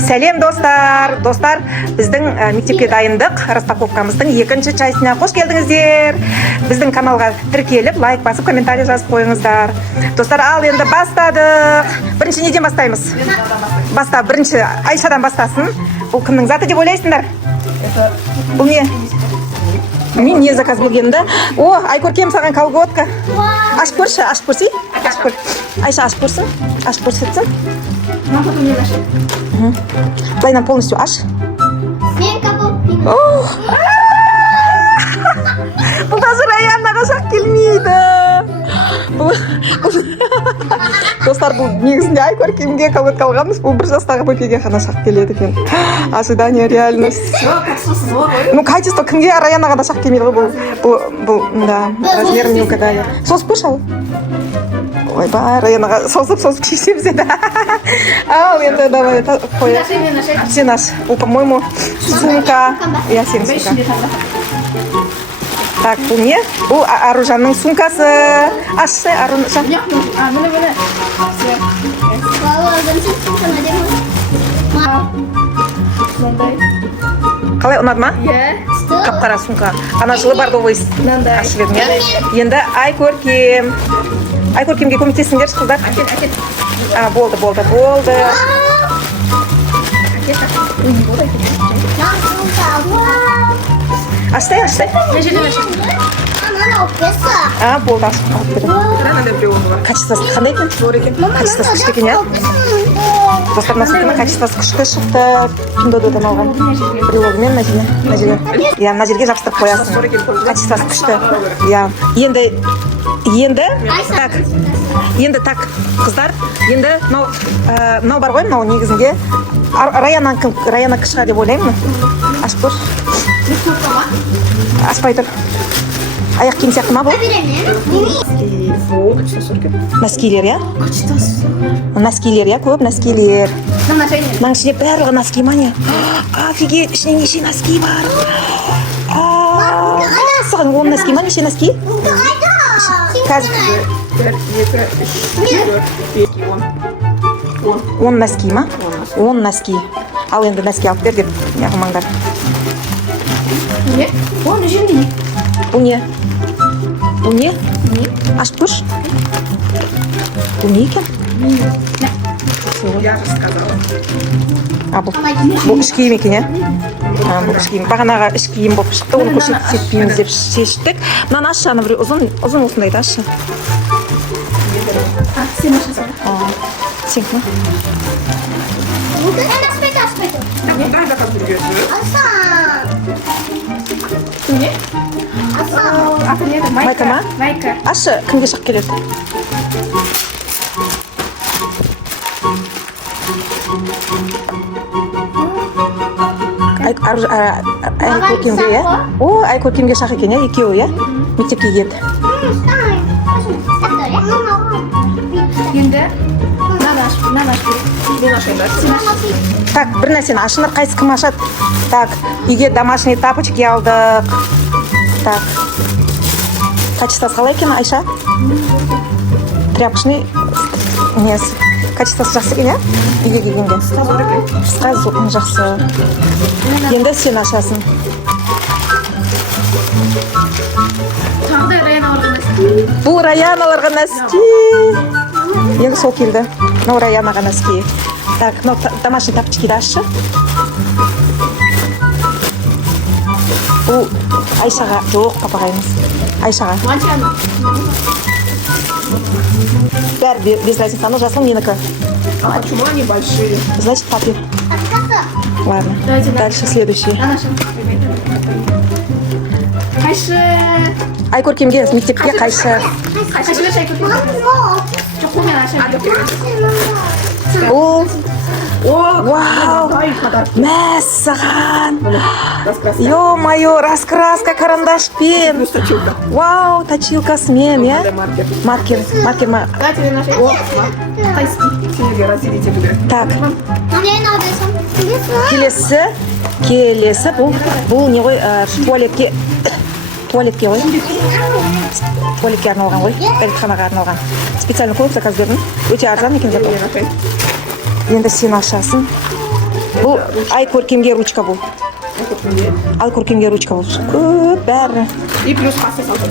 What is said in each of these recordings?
Сәлем достар, біздің мектепке дайындық распаковкамыздың екінші частына қош келдіңіздер. Біздің каналға тіркеліп, лайк басып, комментарий жазып қойыңыздар. Достар, ал енді бастадық. Бірінші неден бастаймыз? Бірінші Айшадан бастасын. Бұл кімнің заты деп ойлайсыңдар? Бұл не? Мен не заказ білгенімді? О, Айкөркем саған колготка. Ашып көрші, Айша ашып көрсін, ашып көрсетсін. Былайынан полностью аш. Бұл даже Раянаға жақ келмейді. Достар, бұл негізінде Айкөркемге колготка алғанбыз. Бұл 1 жастағы бөпеге ғана шақ келеді екен. Ожидание реальность. Ну, качество кімге? Раянаға да шақ келмейді ғой. Бұл, да, размер не угадали. Сосып көрші ал. Ойбай, Раянаға сосып кесеміз еді. Ал, енді давай қояйық. Сен аш. Бұл, по-моему, сумка. Я сен сумка. Так, бұл не? Бұл Аружанның сумкасы. Ашсы, Аружан. Міне. Қалай, ұнады ма? Иә. Қап-қара сумка. Ана жылы бордовый ашып едім, иә? Енді Айкөркемге көмектесіңдерші, қыздар. Әкет. Болды. Аштай. Не жерден ашып? Болды, ашып берем. Качествосы қандай екен? Зор екен. Качествосы күшті екен, иә? Достар, насылтыма качествосы күшті шықты. Пиндододан алған. Брелогымен мына жерге. Иә, мына жерге жабыстырып қоясың. Качествосы күшті. Иә. Енді так, қыздар, енді мынау бар ғой, мынау негізінде Раянакі шығар деп ойлаймын. Ашып көр. Аспай тұр. Аяқ киім сияқты ма бұл? Носкилер, иә? Носкилер, иә? Көп носкилер. Мынаның ішінде барлығы носки ма не? Офигеть, ішінде неше носки бар. Саған 10 носки ма? Неше носки? Қазір 10 носки ма? 10 носки. Ал енді носки алып бер деп не қылмаңдар. Не? О, не жерде? Бұл не? Ашып көрші. Бұл не екен? Я же сказала. Бұл іш киім екен, иә? Бұл іш киім. Бағанағы іш киім болып шықты, оны көрсетпейміз деп шештік. Мынаны ашшы, ана бір ұзын осындайды ашшы. Сен ашасың. Сен ма? Куда заказ берешь? Не? Майка ма? Майка. Ашшы, кімге шақ келеді? Айкөркемге, иә? О, Айкөркемге шақ екен, иә? Екеуі, иә? Мектепке келді. Енді мынаны ашып Так, бір нәрсені ашыныр, қайсы кім ашады? Так, үйге домашний тапочки алдық. Так. Качествосы қалай екен, Айша? Тряпочный несі. Качествосы жақсы екен, иә? Үйге келгенде. Қысқа жақсы. Енді сен ашасың. Тағдай Раяна алған носки. Бұл Раяналарға носки. Енді сол келді. Мынау Раянаға носки. Так, мынау домашний тапочкиді ашшы. Бұл Айшаға, жоқ, папаға емес. Айшаға. Бәрі без разницы, оно жасыл менікі. А почему они большие? Значит, папе. Ладно, дальше следующий. Қайшы. Айкөркемге, мектепке қайшы. Қайшы берші Айкөркем. Жоқ, мен ашам. Бұл. Вау! Мәссаған! Ё-моё, раскраска карандашпен. Вау, точилкасымен, иә? Маркер ма? Так. Келесі бұл не ғой, туалетке ғой. Туалетке арналған ғой, дәретханаға арналған. Специально қойып заказ бердім. Өте арзан екен зато. Енді сен ашасың. бұл ай көркемге ручка бұл. Ай көркемге ручка бұл. Көп бәрі. И плюс паста салды.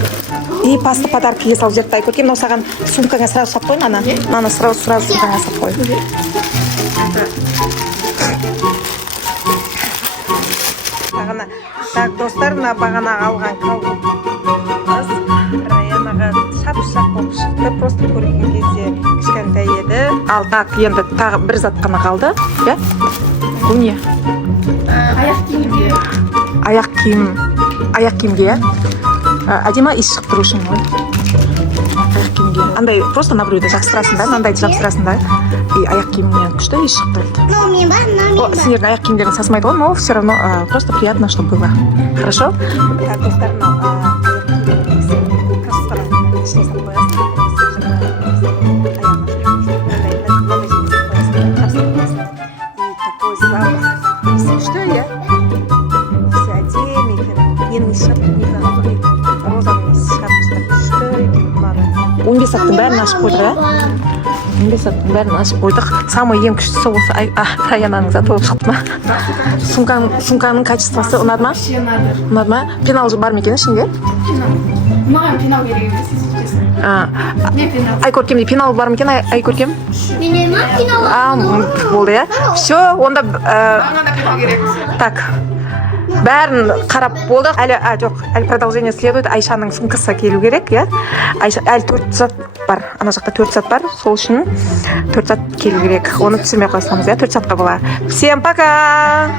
И паста подаркіге салып жіберді ай көркем. Мынау саған сумкаңа сразу салып қой, ана. Ана сразу сумкаңа салып қой. Бағана, так, достар, мына бағана алған каблукымыз Раянаға шап-шап болып шықты. Просто көрген кезде кішкентай еді. Ал так, енді тағы бір зат қана қалды. Иә? Бұл не? Аяқ киімге. Аяқ киімге, иә? Әдемі иіс шығып тұру үшін ғой. Аяқ киімге. Андай просто набройды жақсырасың да, мынандайды жақсырасың да. И аяқ киіміне күшті иіс шығып тұрады. Сендердің аяқ киімдерін сасымайды ғой, но все равно просто приятно, чтобы было. Хорошо? Так, достар, мынау аяқ киімдерін кроссовкаға ішіне салып қоясың. И такой запах. Иісі күшті, иә? Иісі әдемі екен. Ненің иісі шығып, розаның иісі шығып, күшті екен мынаны. 15 саттың бәрін ашып қойдық, иә? 15 саттың бәрін ашып қойдық. Самый ең күштісі осы Раянаның заты болып шықты ма? Сумканың качествосы ұнады ма? Ұнады ма? Пенал бар ма екен ішінде? Маған пенал керек емес, честно. Не пенал. Ай көркемде пенал бар ма екен, ай көркем? Болды, иә? Все, онда... Маған да пенал керек. Так, бәрін қарап болдық. Жоқ, әлі продолжение следует. Айшаның сумкасы келу керек, иә? Әлі 4 зат бар. Ана жақта 4 зат бар. Сол үшін 4 зат келу керек. Оны түсірмей қойсаңыз, иә? 4 затқа бола. Всем пока!